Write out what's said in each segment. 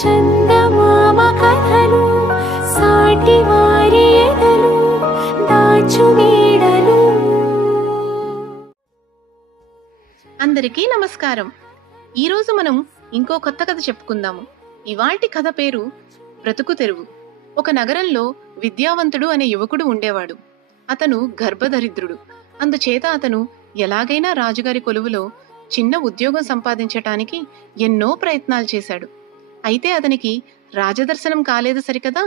చందమామ కథలు సాటి వారి ఎదలు దాచు నీడలు. అందరికీ నమస్కారం. ఈరోజు మనం ఇంకో కొత్త కథ చెప్పుకుందాము. ఇవాల్టి కథ పేరు బ్రతుకు తెరువు. ఒక నగరంలో విద్యావంతుడు అనే యువకుడు ఉండేవాడు. అతను గర్భదరిద్రుడు. అందుచేత అతను ఎలాగైనా రాజుగారి కొలువులో చిన్న ఉద్యోగం సంపాదించటానికి ఎన్నో ప్రయత్నాలు చేశాడు. అయితే అతనికి రాజదర్శనం కాలేదు సరికదా,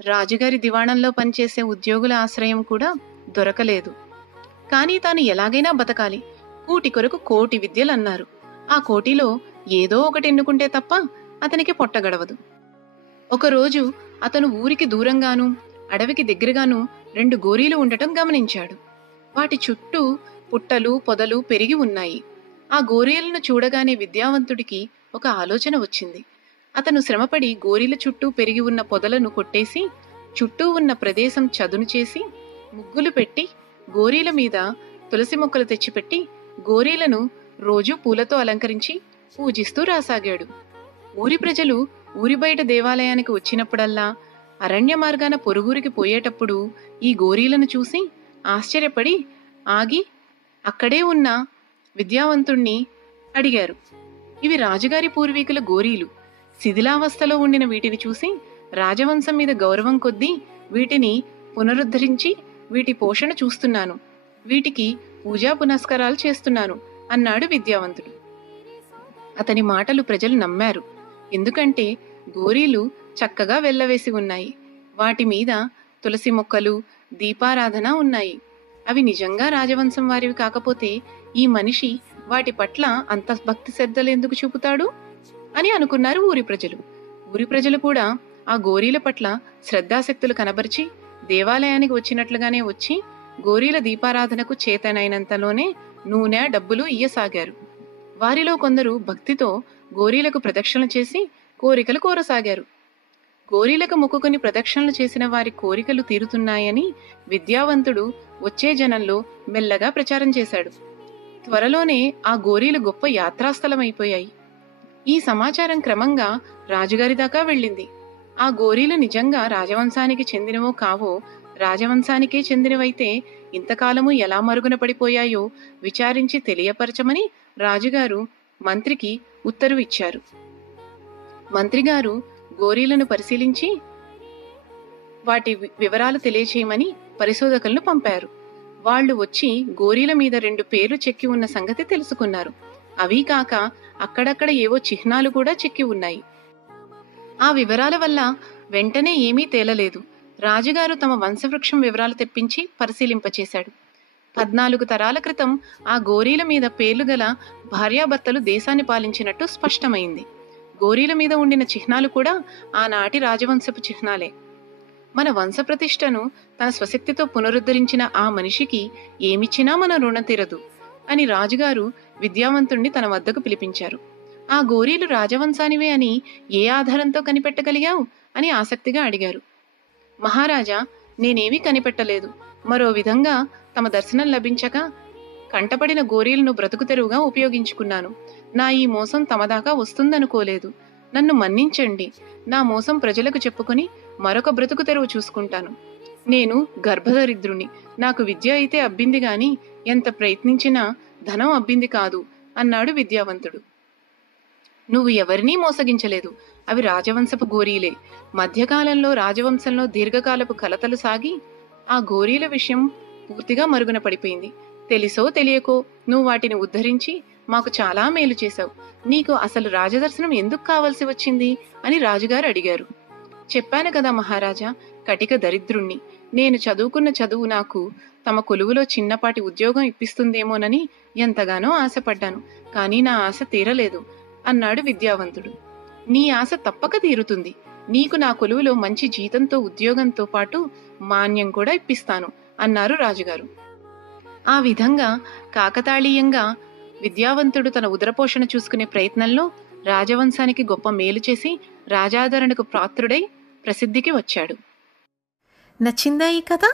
రాజుగారి దివాణంలో పనిచేసే ఉద్యోగుల ఆశ్రయం కూడా దొరకలేదు. కానీ తాను ఎలాగైనా బతకాలి. కూటి కొరకు కోటి విద్యలు అన్నారు. ఆ కోటిలో ఏదో ఒకటి ఎన్నుకుంటే తప్ప అతనికి పొట్టగడవదు. ఒకరోజు అతను ఊరికి దూరంగాను అడవికి దగ్గరగాను 2 గోరీలు ఉండటం గమనించాడు. వాటి చుట్టూ పుట్టలు పొదలు పెరిగి ఉన్నాయి. ఆ గోరీలను చూడగానే విద్యావంతుడికి ఒక ఆలోచన వచ్చింది. అతను శ్రమపడి గోరీల చుట్టూ పెరిగి ఉన్న పొదలను కొట్టేసి చుట్టూ ఉన్న ప్రదేశం చదును చేసి ముగ్గులు పెట్టి గోరీల మీద తులసి మొక్కలు తెచ్చిపెట్టి గోరీలను రోజూ పూలతో అలంకరించి పూజిస్తూ రాసాగాడు. ఊరి ప్రజలు ఊరి బయట దేవాలయానికి వచ్చినప్పుడల్లా, అరణ్య మార్గాన పొరుగురికి పోయేటప్పుడు ఈ గోరీలను చూసి ఆశ్చర్యపడి ఆగి అక్కడే ఉన్న విద్యావంతుణ్ణి అడిగారు. ఇవి రాజుగారి పూర్వీకుల గోరీలు. శిథిలావస్థలో ఉండిన వీటిని చూసి రాజవంశం మీద గౌరవం కొద్దీ వీటిని పునరుద్ధరించి వీటి పోషణ చూస్తున్నాను, వీటికి పూజా పునస్కారాలు చేస్తున్నాను అన్నాడు విద్యావంతుడు. అతని మాటలు ప్రజలు నమ్మారు. ఎందుకంటే గోరీలు చక్కగా వెళ్ళవేసి ఉన్నాయి. వాటి మీద తులసి మొక్కలు, దీపారాధన ఉన్నాయి. అవి నిజంగా రాజవంశం వారివి కాకపోతే ఈ మనిషి వాటి పట్ల అంత భక్తి శ్రద్ధలు ఎందుకు చూపుతాడు అని అనుకున్నారు ఊరి ప్రజలు. ఊరి ప్రజలు కూడా ఆ గోరీల పట్ల శ్రద్ధాశక్తులు కనబరిచి దేవాలయానికి వచ్చినట్లుగానే వచ్చి గోరీల దీపారాధనకు చేతనైనంతలోనే నూనె డబ్బులు ఇయ్యసాగారు. వారిలో కొందరు భక్తితో గోరీలకు ప్రదక్షిణలు చేసి కోరికలు కోరసాగారు. గోరీలకు మొక్కుకొని ప్రదక్షిణలు చేసిన వారి కోరికలు తీరుతున్నాయని విద్యావంతుడు వచ్చే జనంలో మెల్లగా ప్రచారం చేశాడు. త్వరలోనే ఆ గోరీలు గొప్ప యాత్రాస్థలమైపోయాయి. ఈ సమాచారం క్రమంగా రాజుగారి దాకా వెళ్ళింది. ఆ గోరీలు నిజంగా రాజవంశానికి చెందినవో కావో, రాజవంశానికే చెందినవైతే ఇంతకాలము ఎలా మరుగున పడిపోయాయో విచారించి తెలియపరచమని రాజుగారు మంత్రికి ఉత్తర్వు ఇచ్చారు. మంత్రిగారు గోరీలను పరిశీలించి వాటి వివరాలు తెలియచేయమని పరిశోధకులను పంపారు. వాళ్లు వచ్చి గోరీల మీద 2 పేర్లు చెక్కి ఉన్న సంగతి తెలుసుకున్నారు. అవీ కాక అక్కడక్కడ ఏవో చిహ్నాలు కూడా చెక్కి ఉన్నాయి. ఆ వివరాల వల్ల వెంటనే ఏమీ తేలలేదు. రాజుగారు తమ వంశవృక్షం వివరాలు తెప్పించి పరిశీలింపచేశాడు. 14 తరాల క్రితం ఆ గోరీల మీద పేర్లు గల భార్యాభర్తలు దేశాన్ని పాలించినట్టు స్పష్టమైంది. గోరీల మీద ఉండిన చిహ్నాలు కూడా ఆనాటి రాజవంశపు చిహ్నాలే. మన వంశప్రతిష్టను తన స్వశక్తితో పునరుద్ధరించిన ఆ మనిషికి ఏమిచ్చినా మన రుణం తీరదు అని రాజుగారు విద్యావంతుణ్ణి తన వద్దకు పిలిపించారు. ఆ గోరీలు రాజవంశానివే అని ఏ ఆధారంతో కనిపెట్టగలిగావు అని ఆసక్తిగా అడిగారు. మహారాజా, నేనేమీ కనిపెట్టలేదు. మరో విధంగా తమ దర్శనం లభించక కంటపడిన గోరీలను బ్రతుకు తెరువుగా ఉపయోగించుకున్నాను. నా ఈ మోసం తమదాకా వస్తుందనుకోలేదు. నన్ను మన్నించండి. నా మోసం ప్రజలకు చెప్పుకొని మరొక బ్రతుకు తెరువు చూసుకుంటాను. నేను గర్భదరిద్రుని. నాకు విద్య అయితే అబ్బింది గాని ఎంత ప్రయత్నించినా ధనం అబ్బింది కాదు అన్నాడు విద్యావంతుడు. నువ్వు ఎవరినీ మోసగించలేదు. అవి రాజవంశపు గోరీలే. మధ్యకాలంలో రాజవంశంలో దీర్ఘకాలపు కలతలు సాగి ఆ గోరీల విషయం పూర్తిగా మరుగున పడిపోయింది. తెలిసో తెలియకో నువ్వు వాటిని ఉద్ధరించి మాకు చాలా మేలు చేశావు. నీకు అసలు రాజదర్శనం ఎందుకు కావలసి వచ్చింది అని రాజుగారు అడిగారు. చెప్పాను కదా మహారాజా, కటిక దరిద్రుణ్ణి. నేను చదువుకున్న చదువు నాకు తమ కొలువులో చిన్నపాటి ఉద్యోగం ఇప్పిస్తుందేమోనని ఎంతగానో ఆశపడ్డాను. కానీ నా ఆశ తీరలేదు అన్నాడు విద్యావంతుడు. నీ ఆశ తప్పక తీరుతుంది. నీకు నా కొలువులో మంచి జీతంతో ఉద్యోగంతో పాటు మాన్యం కూడా ఇప్పిస్తాను అన్నారు రాజుగారు. ఆ విధంగా కాకతాళీయంగా విద్యావంతుడు తన ఉదరపోషణ చూసుకునే ప్రయత్నంలో రాజవంశానికి గొప్ప మేలు చేసి రాజాదరణకు పాత్రుడై ప్రసిద్ధికి వచ్చాడు. నచ్చిందా ఈ కథ?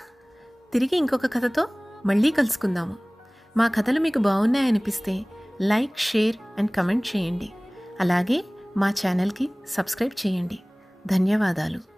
తిరిగి ఇంకొక కథతో మళ్ళీ కలుసుకుందాము. మా కథలు మీకు బాగున్నాయనిపిస్తే లైక్, షేర్ అండ్ కమెంట్ చేయండి. అలాగే మా ఛానల్కి సబ్స్క్రైబ్ చేయండి. ధన్యవాదాలు.